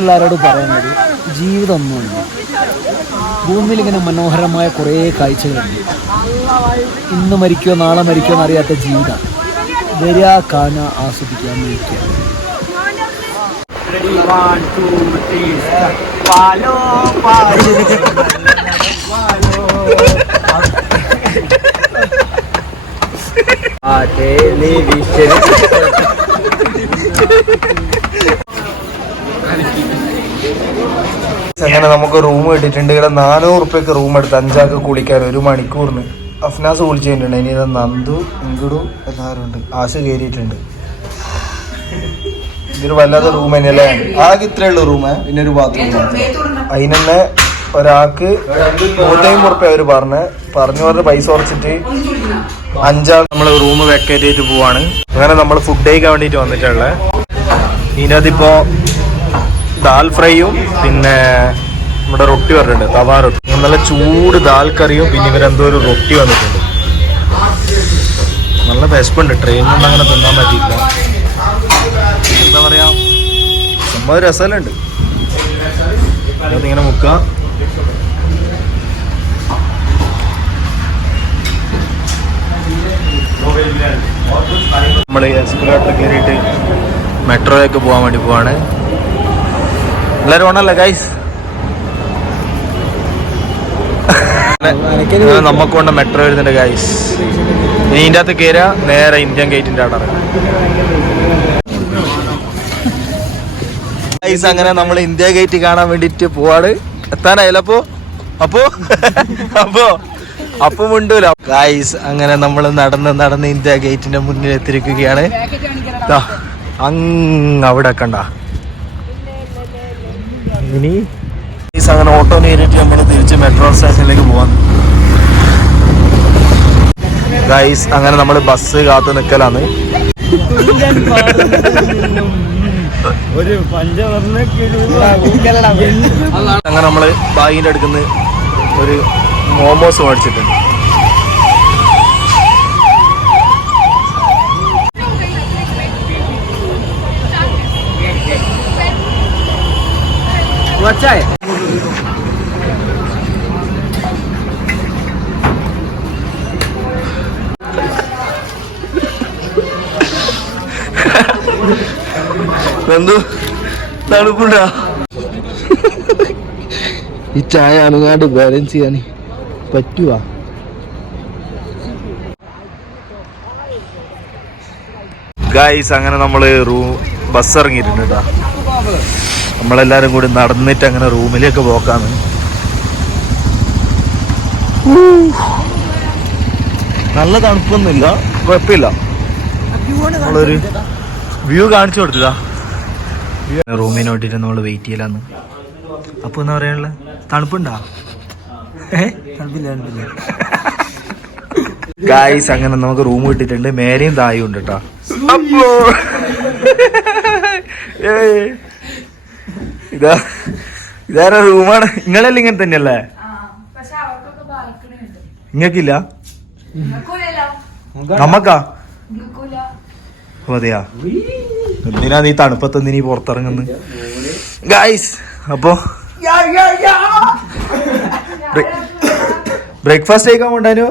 എല്ലാവരോടും പറയാനുള്ളത് ജീവിതം ഒന്നുമില്ല. ഭൂമിയിൽ ഇങ്ങനെ മനോഹരമായ കുറേ കാഴ്ചകളുണ്ട്. ഇന്ന് മരിക്കുമോ നാളെ മരിക്കുമോ എന്നറിയാത്ത ജീവിതം. വരിക, കാണുക, ആസ്വദിക്കുക, മരിക്കുക. അങ്ങനെ നമുക്ക് റൂം കിട്ടിയിട്ടുണ്ട്. ഇവിടെ 400 റുപ്യക്ക് റൂം എടുത്ത് 5 ആൾക്ക് കുളിക്കാൻ 1 മണിക്കൂറിന്. അഫ്നാസ് കുളിച്ച് കഴിഞ്ഞിട്ടുണ്ട്. ഇനി ഇത് നന്ദു ഇങ്ങടു എല്ലാവരും ഉണ്ട്. ആശ കയറിയിട്ടുണ്ട്. ഇതൊരു വല്ലാത്ത റൂം തന്നെയല്ലേ. ആകെ ഇത്രേ ഉള്ളൂ റൂമ്. പിന്നെ ഒരു ബാത്റൂം. അതിന് തന്നെ ഒരാൾക്ക് 150 റുപ്യ അവർ പറഞ്ഞ പൈസ കുറച്ചിട്ട് 5 ആൾ നമ്മൾ റൂം വെക്കേറ്റ് ചെയ്ത് പോവാണ്. അങ്ങനെ നമ്മൾ ഫുഡ് കഴിക്കാൻ വേണ്ടിയിട്ട് വന്നിട്ടുള്ളത്. ഇതിനകത്തിപ്പോ ദാൽ ഫ്രൈയും പിന്നെ നമ്മുടെ റൊട്ടി പറഞ്ഞിട്ടുണ്ട്, തവാ റൊട്ടി. നല്ല ചൂട് ദാൽ കറിയും പിന്നെ ഇവരെന്തോ ഒരു റൊട്ടി വന്നിട്ടുണ്ട്. നല്ല വിശപ്പുണ്ട്. ട്രെയിനിലൊന്നും അങ്ങനെ തിന്നാൻ പറ്റിയില്ല. എന്താ പറയാ, സംഭവം രസമെല്ലാം ഉണ്ട്. അതിങ്ങനെ മുക്കാം. നമ്മൾ എസ്കലേറ്റർ കയറിയിട്ട് മെട്രോയിലേക്ക് പോകാൻ വേണ്ടി പോവാണ്. എല്ലാവരും ഓണല്ലേ ഗൈസ്? നമുക്ക് കൊണ്ട് മെട്രോ വരുന്നുണ്ട് ഗൈസ്. ഇനി ഇതിൻ്റെ അകത്ത് കയറുക, നേരെ ഇന്ത്യൻ ഗേറ്റിൻ്റെ അവിടെ ഗൈസ്. അങ്ങനെ നമ്മൾ ഇന്ത്യ ഗേറ്റ് കാണാൻ വേണ്ടിട്ട് പോവാണ്. എത്താനായില്ല അപ്പൊ മുണ്ടൂല ഗൈസ്. അങ്ങനെ നമ്മൾ നടന്ന് ഇന്ത്യ ഗേറ്റിന്റെ മുന്നിൽ എത്തിയിരിക്കുകയാണ്. അവിടെ കണ്ട. ഇനി അങ്ങനെ ഓട്ടോ നേരിട്ട് നമ്മൾ തിരിച്ച് മെട്രോ സ്റ്റേഷനിലേക്ക് പോവാൻ ഗൈസ്. അങ്ങനെ നമ്മൾ ബസ് കാത്തു നിൽക്കലാണ്. അങ്ങനെ നമ്മള് ബാഗിന്റെ അടുക്കുന്ന് ഒരു മോമോസ് മേടിച്ചിട്ടുണ്ട്. എന്തു തണുപ്പുണ്ടാ? ഈ ചായ അണുങ്ങാണ്ട് ബാലൻസ് ചെയ്യാൻ പറ്റുവാ? ഗൈസ് അങ്ങനെ നമ്മള് ബസ് ഇറങ്ങിയിട്ടുണ്ട് കേട്ടോ. നമ്മളെല്ലാരും കൂടി നടന്നിട്ട് അങ്ങനെ റൂമിലേക്ക് പോക്കാന്ന്. നല്ല തണുപ്പൊന്നുമില്ല, കുഴപ്പമില്ല. നമ്മളൊരു വ്യൂ കാണിച്ചു കൊടുത്തതാ. റൂമിനോട്ടിട്ട് നമ്മൾ വെയിറ്റ് ചെയ്യലാന്ന്. അപ്പൊ എന്താ പറയാനുള്ള, തണുപ്പുണ്ടാ? ഗായ്സ് അങ്ങനെ നമുക്ക് റൂം കിട്ടിയിട്ടുണ്ട്. മേലെയും തായും ഉണ്ട് കേട്ടോ. അപ്പോ ഇതാര റൂമാണ്. നിങ്ങളെല്ലാം ഇങ്ങനെ തന്നെയല്ലേ? നിങ്ങൾക്കില്ല? നമ്മക്കാ? അതെയാ? എന്തിനാ നീ തണുപ്പത്ത് നീ പുറത്തിറങ്ങുന്നു ഗായ്സ്? അപ്പോ ബ്രേക്ക്ഫാസ്റ്റ് കഴിക്കാൻ കൊണ്ടാനോ?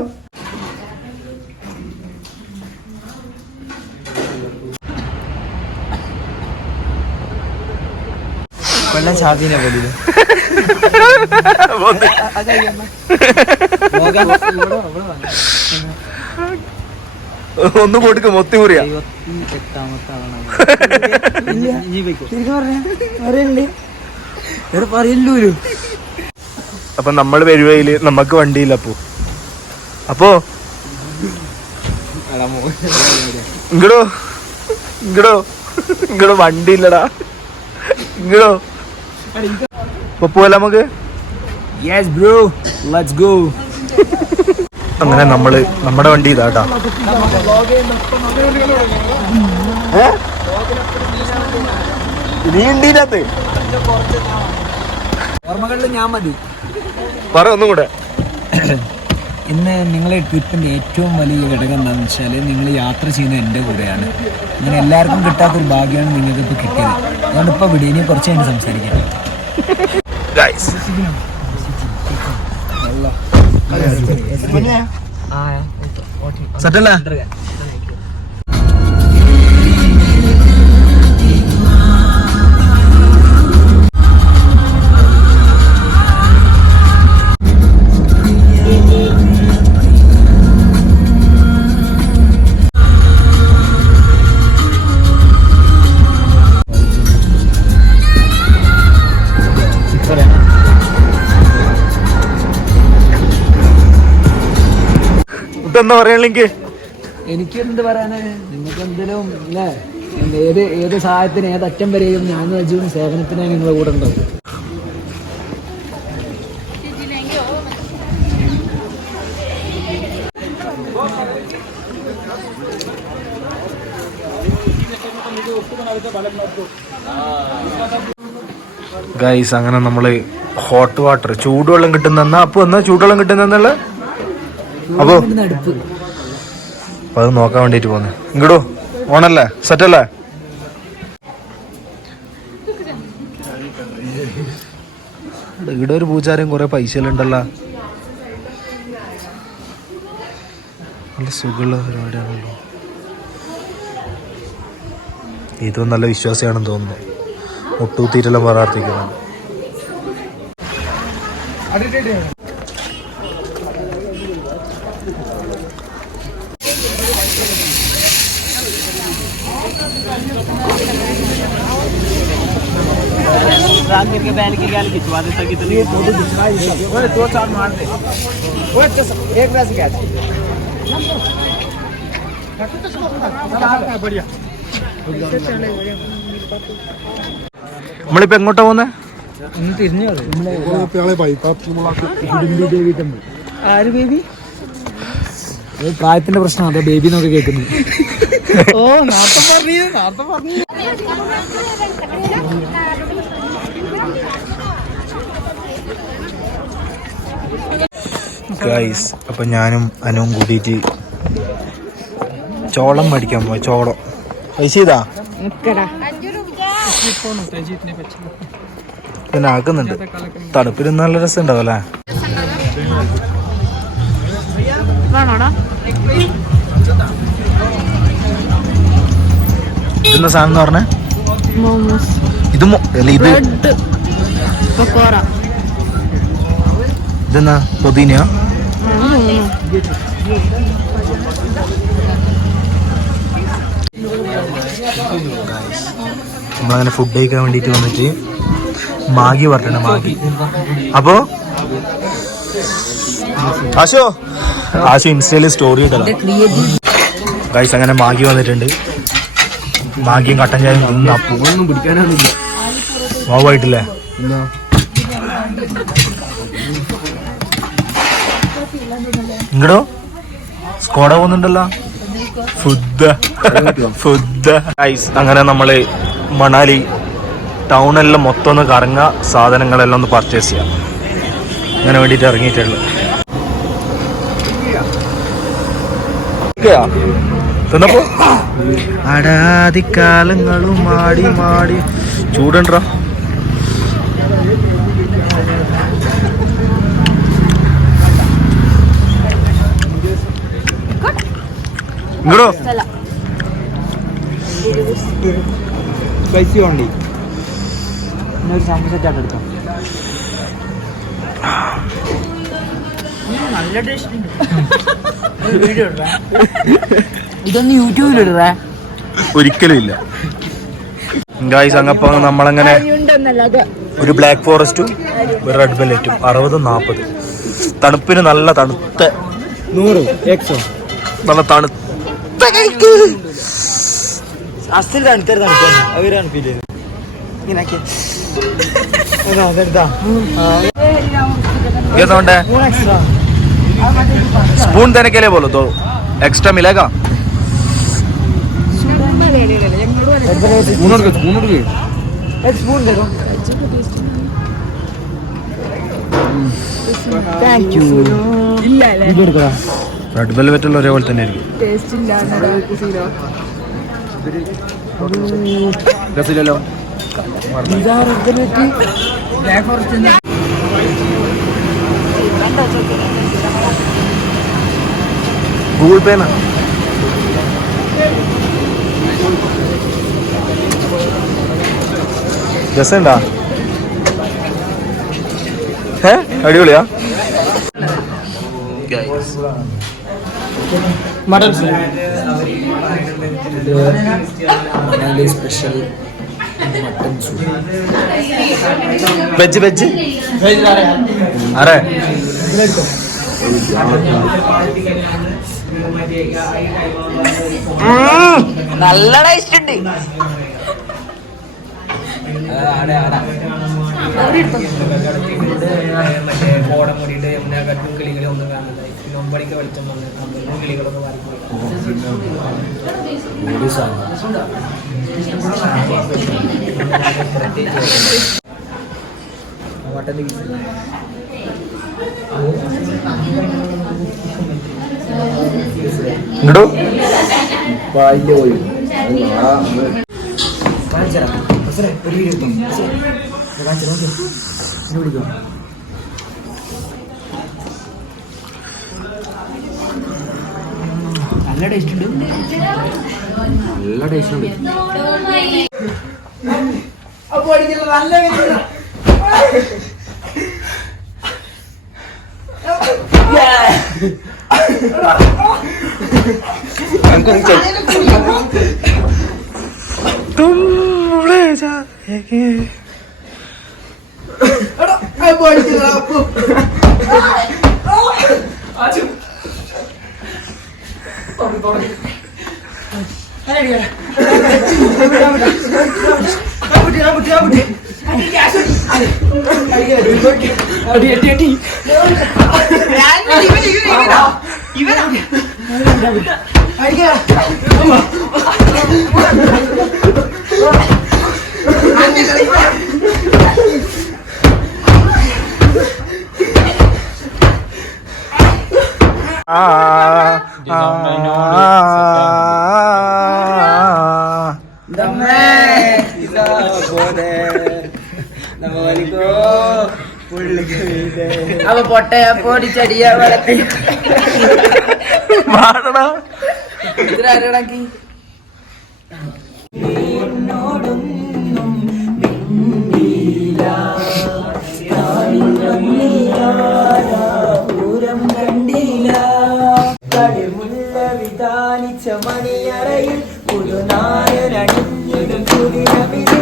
കൊല്ലം ഷാഫിനെ പോലെ ഒന്ന് കൊടുക്ക മൊത്തി മുറിയാ. അപ്പൊ നമ്മള് വരുവയില് നമ്മക്ക് വണ്ടിയില്ല. അപ്പോ ഇങ്ങടോ വണ്ടിയില്ലടാ. ഇങ്ങടോ പോവല്ല നമുക്ക്. Yes bro, let's go. അങ്ങനെ നമ്മള് നമ്മുടെ വണ്ടി ഇതാട്ടാ. നീണ്ടീനകത്ത് ഓർമ്മകളിൽ ഞാൻ മതി. പറ ഒന്നും കൂടെ. ഇന്ന് നിങ്ങളെ ട്രിപ്പിൻ്റെ ഏറ്റവും വലിയ ഘടകം എന്താണെന്ന് വെച്ചാൽ നിങ്ങൾ യാത്ര ചെയ്യുന്നത് എൻ്റെ കൂടെയാണ്. അങ്ങനെ എല്ലാവർക്കും കിട്ടാത്തൊരു ഭാഗ്യമാണ് നിങ്ങൾക്ക് ഇപ്പോൾ കിട്ടിയത്. അതുകൊണ്ട് ഇപ്പോൾ ഇവിടെ ഇനി കുറച്ച് കഴിഞ്ഞ് സംസാരിക്കാം. സെറ്റല്ലേ? എന്താ പറയാണെങ്കിൽ എനിക്ക് എന്ത് പറയാന്, നിങ്ങൾക്ക് എന്തെങ്കിലും അല്ലേ, ഏത് സഹായത്തിന് ഏത് അറ്റം വരെയും ഞാൻ അജീവൻ സേവനത്തിനായി നിങ്ങളുടെ കൂടെ ഉണ്ടാവും. ഗൈസ് അങ്ങനെ നമ്മള് ഹോട്ട് വാട്ടർ ചൂടുവെള്ളം കിട്ടുന്ന അപ്പൊ എന്നാ ചൂടുവെള്ളം കിട്ടുന്നുള്ള അപ്പോ അത് നോക്കാൻ വേണ്ടിട്ട് പോന്നെ. ഇങ്ങടോ ഓണല്ലേ, സെറ്റല്ലേ? ഇവിടെ ഒരു പൂജാരും കുറെ പൈസ ഉണ്ടല്ലോ. നല്ല സുഖമുള്ള പരിപാടിയാണല്ലോ. ഇതും നല്ല വിശ്വാസിയാണെന്ന് തോന്നുന്നു. മുട്ടൂത്തിയിട്ടെല്ലാം പ്രാർത്ഥിക്കുന്നത്. നമ്മളിപ്പോ എങ്ങോട്ടാ പോന്നെ? തിരിഞ്ഞു പ്രായത്തിന്റെ പ്രശ്നം അതെ, ബേബി എന്നൊക്കെ കേൾക്കുന്നു. ഗൈസ് അപ്പൊ ഞാനും അനുവും കൂടിയിട്ട് ചോളം മേടിക്കാൻ പോയി. ചോളം പൈസ ഇതാ പിന്നെ ആക്കുന്നുണ്ട്. തണുപ്പിന് നല്ല രസം ഉണ്ടാവല്ലേ? ഇതെന്താ സാധനം എന്ന് പറഞ്ഞേ? ഇതെന്നാ പൊതീനയോ? നമ്മളങ്ങനെ ഫുഡ് കഴിക്കാൻ വേണ്ടിട്ട് വന്നിട്ട് മാഗി പറഞ്ഞിട്ടുണ്ട്. മാഗി അപ്പോ ആശു ഇൻസ്റ്റയില് സ്റ്റോറി ഇട്ടല്ലോ ഗൈസ്. അങ്ങനെ മാഗി വന്നിട്ടുണ്ട്. മാഗിയും കട്ടൻ ചായയും തിന്നൊന്നും പിടിക്കാനൊന്നുമില്ല. മാവായിട്ടില്ലേ? ഇങ്ങടോ സ്കോഡ പോകുന്നുണ്ടല്ലോ. ഗൈസ് അങ്ങനെ നമ്മള് മണാലി ടൗണെല്ലാം മൊത്തം ഒന്ന് കറങ്ങുക, സാധനങ്ങളെല്ലാം ഒന്ന് പർച്ചേസ് ചെയ്യാം. അങ്ങനെ വേണ്ടിയിട്ട് ഇറങ്ങിയിട്ടുള്ളു. തിന്നപ്പോ അടാദിക്കാലങ്ങളും മാടി മാടി ചൂടണ്ടാ. ഇങ്ങടോ സ്പൈസി വേണ്ടി ഒരു സമൂസ ചാട്ട് എടുക്കാം. നല്ല ടേസ്റ്റ്. ഇതൊന്നും യൂട്യൂബിലിടേ? ഒരിക്കലും ഇല്ല ഗൈസ്. അങ്ങപ്പോ നമ്മളങ്ങനെ ഒരു ബ്ലാക്ക് ഫോറസ്റ്റും ഒരു റെഡ് വെൽവെറ്റും 60-40. തണുപ്പിന് നല്ല തണുത്ത 100 എക്സോ നല്ല തണുത്ത स्पून देने के लिए बोलो तो एक्स्ट्रा मिलेगा. एक स्पून दे दो. Thank you. റെഡ് വെൽവെറ്റ് ഉള്ള ഒരേപോലെ തന്നെ ആയിരിക്കും. രസമില്ലല്ലോ. ഗൂഗിൾ പേ രസമുണ്ടാ? അടിപൊളിയാ. Mutton special mutton soup. Veg veg array നല്ല ടേസ്റ്റ് ഉണ്ട്. ഇങ്ങോട്ടോ നല്ല ടേസ്റ്റ് ഉണ്ട്. നല്ല ടേസ്റ്റ് ഉണ്ട്. അവ പൊട്ടയ പൊടിച്ചടിയ വളർത്തി ഇതിലാക്കി വിധാനിച്ച മണിയറയിൽ പുതുനായരണിഞ്ഞിടും പുതിരവിധി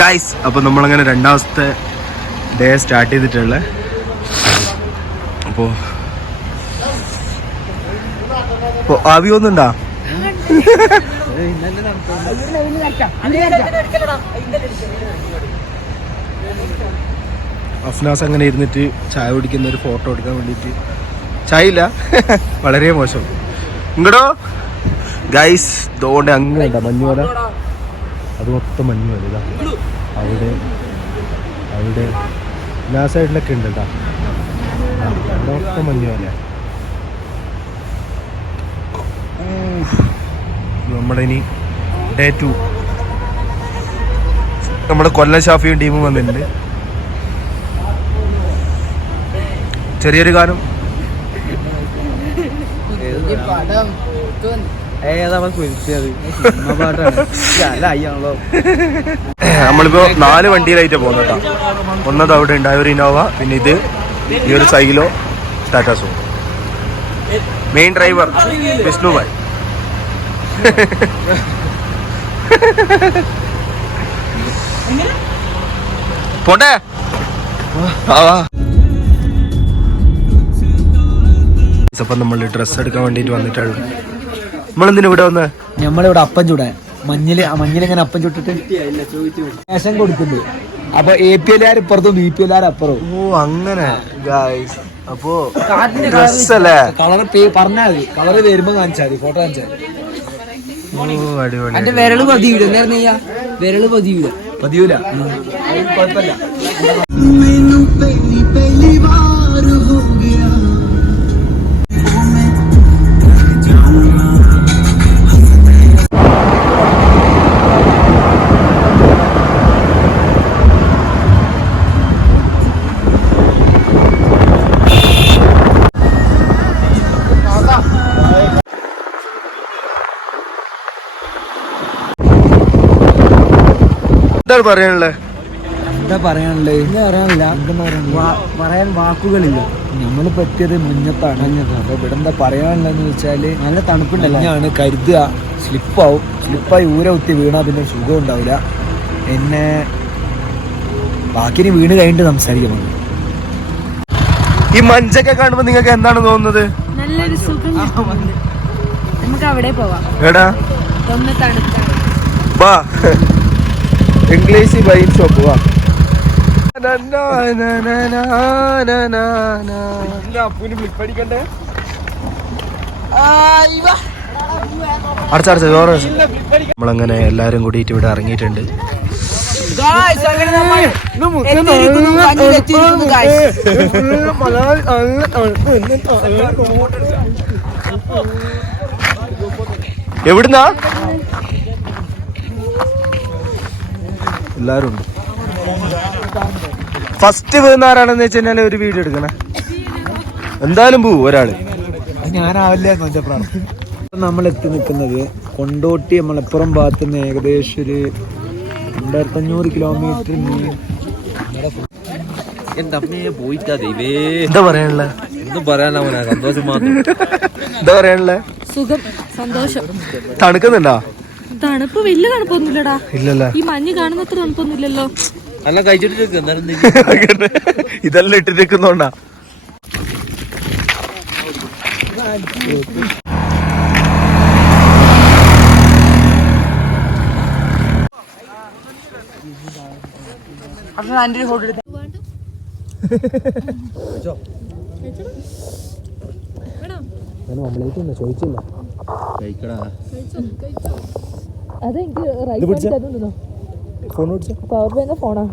ഗൈസ്, അപ്പൊ നമ്മളങ്ങനെ രണ്ടാമത്തെ ഡേ സ്റ്റാർട്ട് ചെയ്തിട്ടുള്ള. അപ്പോ ആവി ഒന്നുണ്ടാ? അഫ്നാസ് അങ്ങനെ ഇരുന്നിട്ട് ചായ കുടിക്കുന്ന ഒരു ഫോട്ടോ എടുക്കാൻ വേണ്ടിയിട്ട്. ചായ ഇല്ല, വളരെ മോശം. ഇങ്ങടോ ഗൈസ്, ഇതോടെ അങ്ങനെ മഞ്ഞുമല, അത് മൊത്തം മഞ്ഞുമല. ഇതാ അവിടെ അവിടെ എല്ലാ സൈഡിലൊക്കെ ഉണ്ട് കേട്ടോ, അവിടെ മൊത്തം മഞ്ഞുമല. നമ്മുടെ ഇനി ഡേ 2 നമ്മുടെ കൊല്ലം ഷാഫിയും ടീമും വന്നിട്ടുണ്ട്. ചെറിയൊരു ഗാനം നമ്മളിപ്പോ 4 വണ്ടിയിലായിട്ട് പോകുന്നട്ടാ. ഒന്നത് അവിടെ ഉണ്ടായ ഒരു ഇന്നോവ, പിന്നെ ഇത് ഈ ഒരു സൈക്കിളോ ടാറ്റാ സോ. Main driver Vishnu bhai. പോണ്ടേ അപ്പൊ നമ്മള് ഡ്രസ് എടുക്കാൻ വേണ്ടിട്ട് വന്നിട്ടുള്ളു. നമ്മളെന്തിനാ ഇവിടെ വന്ന്? നമ്മളിവിടെ അപ്പം ചൂടാൻ മഞ്ഞിലിങ്ങനെ അപ്പം ചുട്ടിട്ട് ശേഷം കൊടുക്കുന്നത്. അപ്പൊ APLR ഇപ്പുറത്തും BPLR അപ്പുറവും. ഓ അങ്ങനെ ഗായ്സ്. അപ്പൊ ഡ്രസ് അല്ലേ? കളർ പറഞ്ഞാൽ മതി, കളറ് വരുമ്പോ കാണിച്ചാൽ മതി, ഫോട്ടോ കാണിച്ചാൽ മതി. ഓ അടിപൊളി. എന്റെ വിരല് പതിയൂല, എന്തായിരുന്നു വിരല് പതിയൂല. പതിയൂല, കുഴപ്പമില്ല. എന്താണ് പറയാനുള്ളത്? എന്താ പറയാനുള്ളത്? പറയാൻ വാക്കുകളില്ല. നമ്മൾ പറ്റിയത് മുന്നത്താണ്. അപ്പൊ ഇവിടെ എന്താ പറയാനുള്ളതെന്ന് വെച്ചാല് നല്ല തണുപ്പുണ്ടല്ലോ, ഞാൻ കരുതുക സ്ലിപ്പായി ഊര കുത്തി വീണാ പിന്നെ സുഖം ഉണ്ടാവില്ല. പിന്നെ ബാക്കി വീണ് കഴിഞ്ഞിട്ട് സംസാരിക്കണം. ഈ മഞ്ചൊക്കെ കാണുമ്പോ നിങ്ങൾക്ക് എന്താണ് തോന്നുന്നത്? നല്ലൊരു സുഖം. നമുക്ക് അവിടെ പോവാം. എടാ ഒന്ന് തണുത്താണ്. വാ ഇംഗ്ലീഷ് വൈൻ ഷോപ്പ് വാ. അടച്ചടച്ച ചോറ്. നമ്മളങ്ങനെ എല്ലാരും കൂടിയിട്ട് ഇവിടെ ഇറങ്ങിയിട്ടുണ്ട്. എവിടുന്നാ? എല്ലാരും ഉണ്ട്. ഫസ്റ്റ് വീഴുന്ന ആരാണെന്ന് വെച്ച് കഴിഞ്ഞാൽ ഒരു വീഡിയോ എടുക്കണേ. എന്തായാലും പോവും ഒരാള്. ഞാനാവില്ല എന്റെ പ്രാർത്ഥന. നമ്മൾ എത്തി നിൽക്കുന്നത് കൊണ്ടോട്ടി മലപ്പുറം ഭാഗത്ത് നിന്ന് ഏകദേശം ഒരു 2500 കിലോമീറ്റർ. എന്റെ അമ്മയെ പോയിട്ടാ ദൈവേ. എന്താ പറയാനുള്ള? എന്തും പറയാനാ, സന്തോഷം മാത്രം. എന്താ പറയാനുള്ള? സുഖം, സന്തോഷം. തണുക്കുന്നുണ്ടോ? തണുപ്പ് വലിയ തണുപ്പൊന്നുമില്ലടാ. ഇല്ലല്ലോ. ഈ മഞ്ഞ് കാണുന്നത്ര തണുപ്പൊന്നുമില്ലല്ലോ. എല്ലാം കഴിച്ചിട്ട് ഇതെല്ലാം ഇട്ടിരിക്കുന്നോണ്ടാ. ചോദിച്ചില്ല. കഴിക്കടാ. അതെനിക്ക് ഫോൺ പിടിച്ച പവർ ബാങ്ക് ഫോണാ.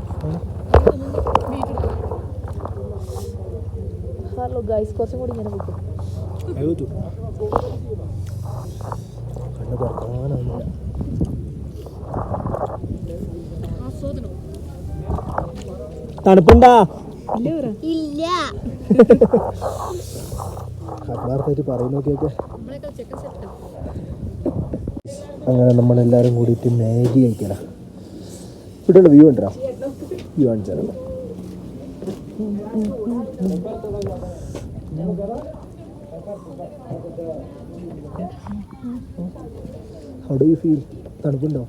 ഹലോ ഗൈസ്, കുറച്ചും കൂടി ഇങ്ങനെ വെക്കും. തണുപ്പുണ്ടാ? ഇല്ല. ആത്മാർത്ഥമായിട്ട് പറയുന്നൊക്കെ. അങ്ങനെ നമ്മളെല്ലാരും കൂടിയിട്ട് മാഗി കഴിക്കല. ഇവിടെ വ്യൂ ഉണ്ടോ? വ്യൂ കാണിച്ചാലോ. How do you feel? തണുപ്പുണ്ടോ?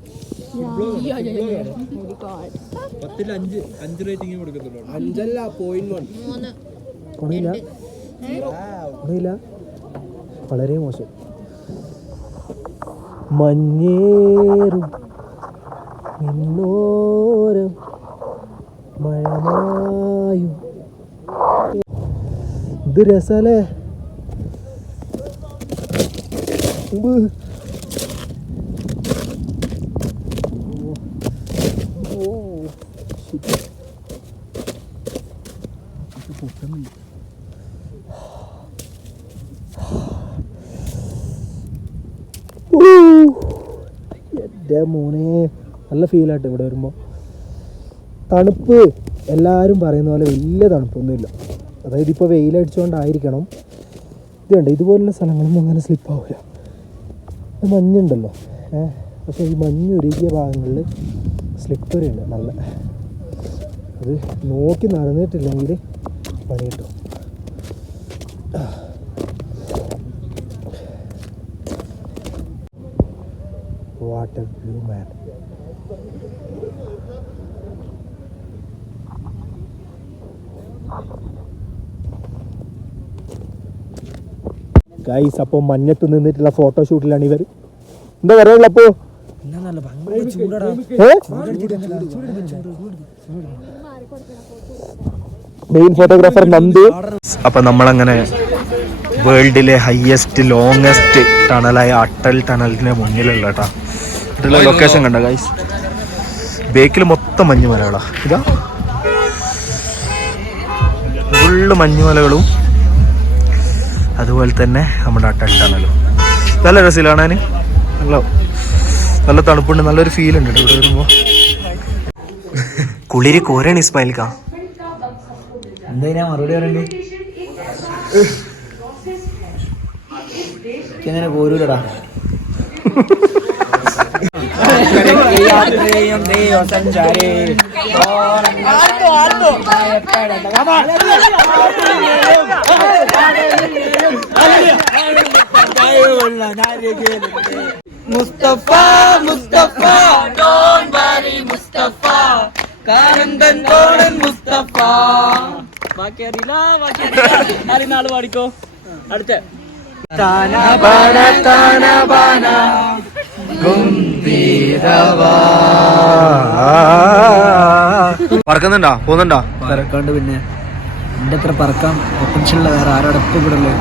10ൽ 5 റേറ്റിംഗ് കൊടുക്കത്തുള്ളൂ. 5അല്ല 0.1. ഗുണയില്ല, വളരെ മോശം. മഞ്ഞേറും മിന്നോരം മഴമായും. ഇത് രസല്ലേ? എൻ്റെ മോനെ നല്ല ഫീലായിട്ട് ഇവിടെ വരുമ്പോൾ. തണുപ്പ് എല്ലാവരും പറയുന്ന പോലെ വലിയ തണുപ്പൊന്നുമില്ല. അതായത് ഇപ്പോൾ വെയിലടിച്ചുകൊണ്ടായിരിക്കണം. ഇത് കണ്ടോ, ഇതുപോലുള്ള സ്ഥലങ്ങളൊന്നും അങ്ങനെ സ്ലിപ്പാവില്ല. മഞ്ഞുണ്ടല്ലോ പക്ഷേ ഈ മഞ്ഞുരുകിയ ഭാഗങ്ങളിൽ സ്ലിപ്പറി ഉണ്ട് നല്ല. അത് നോക്കി നടന്നിട്ടില്ലെങ്കിൽ പണി കിട്ടും. വാട്ടർ വ്യൂ മാൻ. ഗൈസ്, അപ്പോൾ മഞ്ഞത്ത് നിന്നിട്ടുള്ള ഫോട്ടോഷൂട്ടിലാണ് ഇവർ. എന്താ പറയാനുള്ള അപ്പോ മെയിൻ ഫോട്ടോഗ്രാഫർ നന്ദു. അപ്പൊ നമ്മളങ്ങനെ വേൾഡിലെ ഹയസ്റ്റ് ലോങ്സ്റ്റ് ടണലായ അട്ടൽ ടണലിന് മുന്നിലുള്ള കേട്ടാ ഇതിലുള്ള ലൊക്കേഷൻ കണ്ട ഗൈസ്. ബേക്കിൽ മൊത്തം മഞ്ഞുമലകളാ. ഇതാ ഫുള്ള് മഞ്ഞുമലകളും അതുപോലെ തന്നെ നമ്മുടെ അട്ടൽ ടണലും. നല്ല രസമില്ല കാണാൻ. നല്ല തണുപ്പുണ്ട്, നല്ലൊരു ഫീൽ ഉണ്ട് ഇവിടെ വരുമ്പോ. കുളിര് കോരാണ് ഇസ്മായിൽക്ക. എന്താ മറുപടി പറയണ്ടേ? എങ്ങനെ കോരൂലടാ. Mustafa Mustafa don't worry Mustafa Karanthan Thodan Mustafa. ബാക്കി അറിയില്ല, അറിയുന്ന ആള് പാടിക്കോ. അടുത്ത പറക്കുന്നുണ്ടാ പോകുന്നുണ്ടാ? പറക്കാണ്ട് പിന്നെ എന്റെ അത്ര പറക്കാൻ പൊട്ടൻഷ്യലുള്ള വേറെ ആരോടൊപ്പം വിടല്ലേ.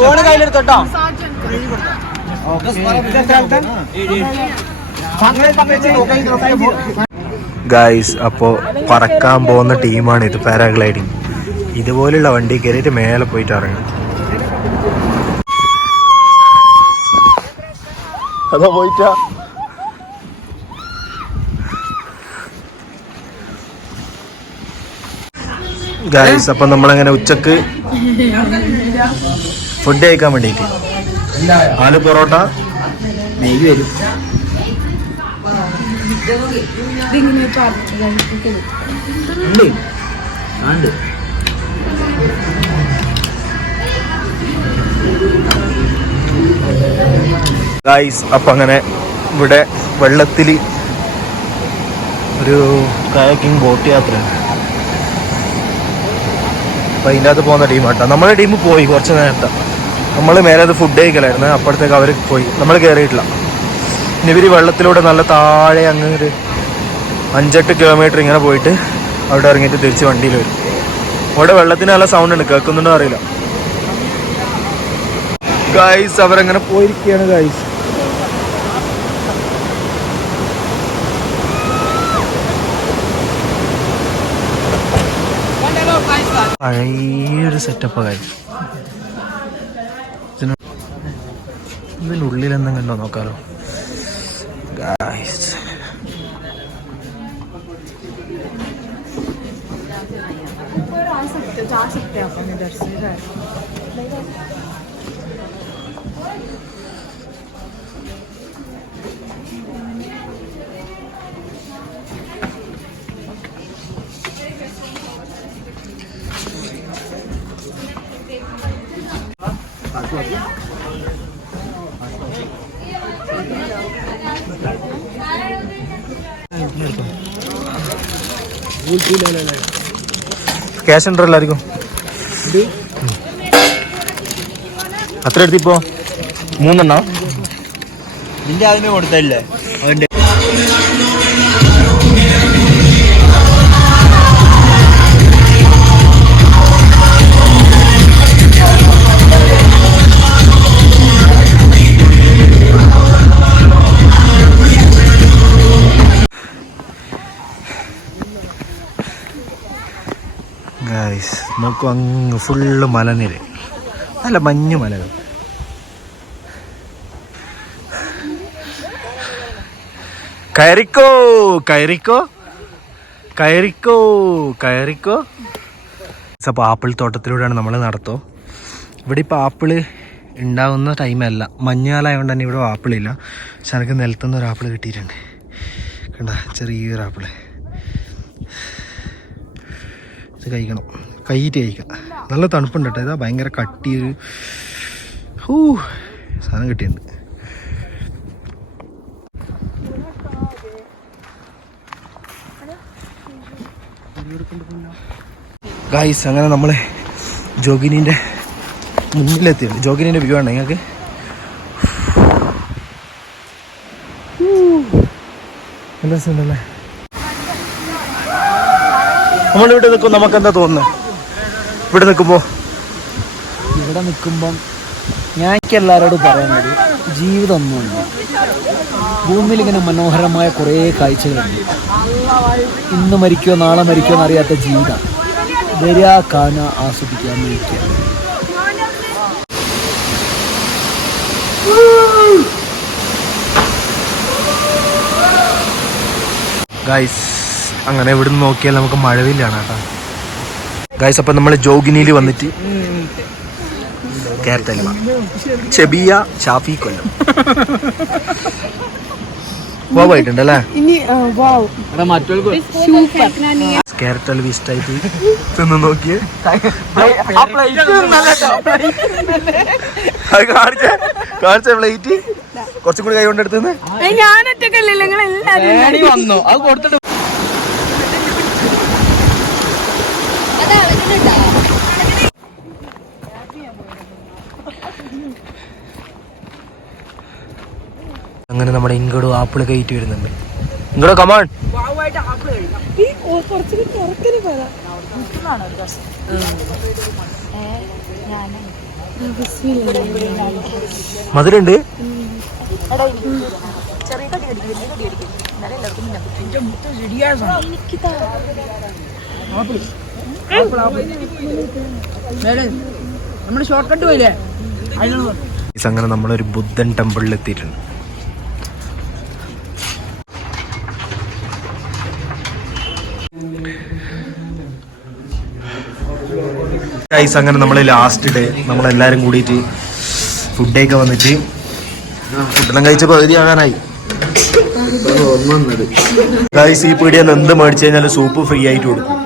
ഫോണ് കയ്യിലെടുത്തോട്ടോ. ഗൈസ്, അപ്പോൾ പറക്കാൻ പോകുന്ന ടീമാണ് ഇത്. പാരാഗ്ലൈഡിങ് ഇതുപോലുള്ള വണ്ടി കയറിയിട്ട് മേലെ പോയിട്ട് ഇറങ്ങും. അതോ പോയിട്ടാ ഗൈസ്. അപ്പം നമ്മളങ്ങനെ ഉച്ചക്ക് ഫുഡ് കഴിക്കാൻ വേണ്ടിയിട്ട് ആലു പൊറോട്ട നെയ്യ് വരും. ഗൈസ്, അപ്പം അങ്ങനെ ഇവിടെ വെള്ളത്തിൽ ഒരു കയാക്കിംഗ് ബോട്ട് യാത്രയാണ്. അപ്പം അതിൻ്റെ അകത്ത് പോകുന്ന ടീമാട്ടോ. നമ്മുടെ ടീം പോയി കുറച്ച് നേരത്തെ. നമ്മൾ മേലെ അത് ഫുഡ് കഴിക്കലായിരുന്നു. അപ്പോഴത്തേക്ക് അവർ പോയി, നമ്മൾ കയറിയിട്ടില്ല. ഇനി ഇവർ വെള്ളത്തിലൂടെ നല്ല താഴെ അങ്ങ് ഒരു 5-8 കിലോമീറ്റർ ഇങ്ങനെ പോയിട്ട് അവിടെ ഇറങ്ങിയിട്ട് തിരിച്ച് വണ്ടിയിൽ വരും. അവിടെ വെള്ളത്തിന് നല്ല സൗണ്ട് ഉണ്ട്, കേൾക്കുന്നുണ്ടോ അറിയില്ല. ഗൈസ്, അവരങ്ങനെ പോയിരിക്കുകയാണ് ഗൈസ്. പഴയൊരു സെറ്റപ്പാണ് ഗൈസ്. ഇതിനുള്ളിൽ എന്തെങ്കിലും കണ്ടോ നോക്കാലോ ഗൈസ്. ക്യാഷ് ഉണ്ടോ എല്ലാവർക്കും? അത്ര എടുത്തിപ്പോ 3 എണ്ണോ? നിന്റെ ആദ്യമേ കൊടുത്തല്ലേ? അവൻ്റെ ഗൈസ് നോക്കൂ, അങ്ങ് ഫുള്ള് മലനിര, നല്ല മഞ്ഞ് മലകൾ. കയറിക്കോ കയറിക്കോ കയറിക്കോ കയറിക്കോ. അപ്പോൾ ആപ്പിൾ തോട്ടത്തിലൂടെയാണ് നമ്മൾ നടത്തോ. ഇവിടെ ഇപ്പോൾ ആപ്പിള് ഉണ്ടാവുന്ന ടൈമല്ല, മഞ്ഞാലായതുകൊണ്ട് തന്നെ ഇവിടെ ആപ്പിളില്ല. പക്ഷെ എനിക്ക് നിലത്തുനിന്ന് ഒരു ആപ്പിൾ കിട്ടിയിട്ടുണ്ട്. കണ്ട, ചെറിയൊരു ആപ്പിള്. ഇത് കഴിക്കണം, കൈയിട്ട് കഴിക്കാം. നല്ല തണുപ്പുണ്ട് കേട്ടോ. ഇതാ ഭയങ്കര കട്ടിയൊരു സാധനം കിട്ടിയിട്ടുണ്ട്. ഗായ്സ്, അങ്ങനെ നമ്മൾ ജോഗിനീൻ്റെ മുന്നിലെത്തിയുണ്ട്. ജോഗിനീൻ്റെ വ്യൂ ആണ് നിങ്ങൾക്ക്. നല്ല രസമുണ്ടല്ലേ. നമ്മളിവിടെ നിൽക്കും, നമുക്ക് എന്താ തോന്നുന്നത് ഇവിടെ നിൽക്കുമ്പോൾ? ഇവിടെ നിൽക്കുമ്പം ഞാൻ എല്ലാവരോടും പറയുന്നത്, ജീവിതം ഒന്നുമില്ല. ഭൂമിയിൽ ഇങ്ങനെ മനോഹരമായ കുറേ കാഴ്ചകളുണ്ട്. ഇന്ന് മരിക്കുമോ നാളെ മരിക്കുമോ എന്നറിയാത്ത ജീവിതം. വരിക, കാണുക, ആസ്വദിക്കുക, മരിക്കുക. ഗായ്സ്, അങ്ങനെ ഇവിടുന്ന് നോക്കിയാൽ നമുക്ക് മഴവില്ലാണ് കേട്ടോ ഗായ്സ്. അപ്പം നമ്മൾ ജോഗിനിയിൽ വന്നിട്ട് കേരള ചെബിയ ഷാഫി കൊല്ലം പോവായിട്ടുണ്ടല്ലേ. കേരള വിസ്റ്റായിട്ട് തിന്ന് നോക്കിയേ. കാണിച്ച പ്ലേറ്റ് കുറച്ചും കൂടി കൈ കൊണ്ടെടുത്തുന്ന് വന്നു അത് കൊടുത്തിട്ട് അങ്ങനെ നമ്മുടെ ഇങ്ങോട്ട് ആപ്പിള് കയറ്റി വരുന്നുണ്ട്. ഇങ്ങോട്ട് കമാൺ. മധുരണ്ട്. നമ്മള് ഷോർട്ട് കട്ട് പോയില്ലേ? അങ്ങനെ നമ്മളൊരു ബുദ്ധൻ ടെമ്പിളിൽ എത്തിയിട്ടുണ്ട്. അങ്ങനെ നമ്മൾ ലാസ്റ്റ് ഡേ നമ്മളെല്ലാവരും കൂടിയിട്ട് ഫുഡൊക്കെ വന്നിട്ട് ഫുഡെല്ലാം കഴിച്ച പകുതി ആകാനായി. ഗൈസ്, ഈ പീടിയെന്ന് എന്ത് മേടിച്ചു കഴിഞ്ഞാലും സൂപ്പ് ഫ്രീ ആയിട്ട് കൊടുക്കും.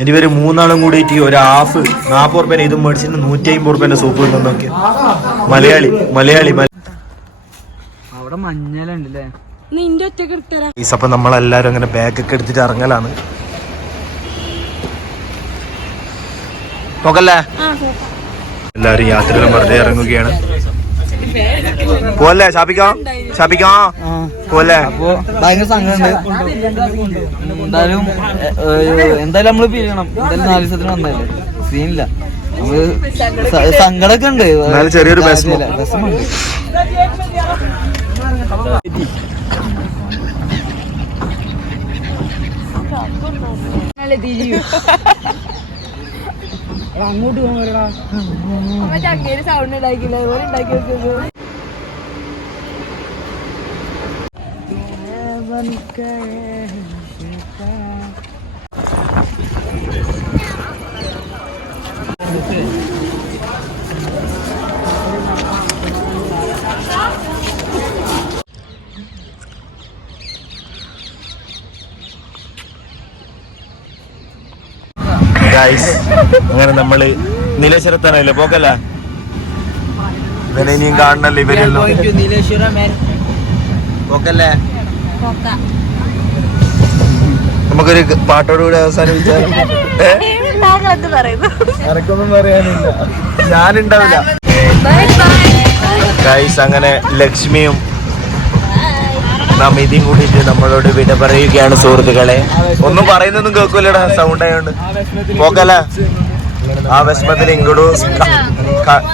ഇനി ഇവര് മൂന്നാളും കൂടിയിട്ട് ഒരു ഹാഫ് 40 രൂപേനെ ഇതും മേടിച്ചിട്ട് 150 രൂപേന്റെ സൂപ്പ് കിട്ടും നോക്കി. മലയാളി അവിടെ മഞ്ഞളുണ്ടല്ലേ. അപ്പൊ നമ്മളെല്ലാരും അങ്ങനെ ബാഗൊക്കെ എടുത്തിട്ട് ഇറങ്ങലാണ്. നോക്കല്ലേ, എല്ലാരും യാത്രയിലും വെറുതെ ഇറങ്ങുകയാണ്. പോലെ ഷാപ്പിക്കാം പോലെ. അപ്പൊ ഭയങ്കര സങ്കടമുണ്ട്. എന്തായാലും നമ്മള് പിരിയണം. എന്തായാലും 4 ദിവസത്തിന് വന്നല്ലേ, സീനില്ല. നമ്മള് സങ്കടമൊക്കെ ഉണ്ട്, ചെറിയൊരു വിഷമമുണ്ട്. അങ്ങോട്ട് പോകാ സൗണ്ട് ഉണ്ടാക്കില്ല, ഉണ്ടാക്കി വെക്കുന്നത്. അങ്ങനെ നമ്മള് നീലേശ്വരത്താണല്ലേ പോക്കല്ല. ഇവനെ ഇനിയും കാണണല്ലോ ഇവരെല്ലാം. പോക്കല്ലേ, നമുക്കൊരു പാട്ടോടുകൂടി അവസാനിപ്പിച്ചാലും. എനക്കൊന്നും പറയാനില്ല, ഞാനുണ്ടാവില്ല. ഗൈസ്, അങ്ങനെ ലക്ഷ്മിയും നമിതിയും കൂടിയിട്ട് നമ്മളോട് വിട പറയുകയാണ് സുഹൃത്തുക്കളെ. ഒന്നും പറയുന്നൊന്നും കേൾക്കൂലടാ, സൗണ്ട് ആയോണ്ട്. പോക്കല്ല, ആ വിഷമത്തിൽ ഇങ്ങോട്ടും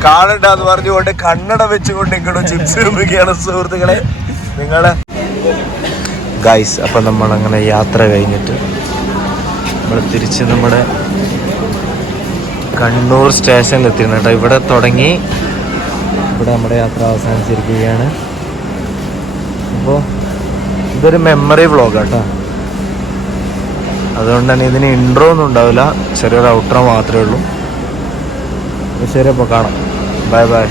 കാണണ്ടെന്ന് പറഞ്ഞുകൊണ്ട് കണ്ണട വെച്ചുകൊണ്ട് ഇങ്ങോട്ടും ചിപ്സ് തിന്നുകയാണ് സുഹൃത്തുക്കളെ നിങ്ങളെ. ഗൈസ്, അപ്പം നമ്മളങ്ങനെ യാത്ര കഴിഞ്ഞിട്ട് നമ്മൾ തിരിച്ച് നമ്മുടെ കണ്ണൂർ സ്റ്റേഷനിൽ എത്തിയിരുന്നു കേട്ടോ. ഇവിടെ തുടങ്ങി ഇവിടെ നമ്മുടെ യാത്ര അവസാനിച്ചിരിക്കുകയാണ്. അപ്പോൾ ഇതൊരു മെമ്മറി വ്ളോഗ് കേട്ടോ, അതുകൊണ്ട് തന്നെ ഇതിന് ഇൻട്രോ ഒന്നും ഉണ്ടാവില്ല, ചെറിയൊരു ഔട്ട്രോ മാത്രമേ ഉള്ളൂ. ശരി, അപ്പോൾ കാണാം. Bye bye.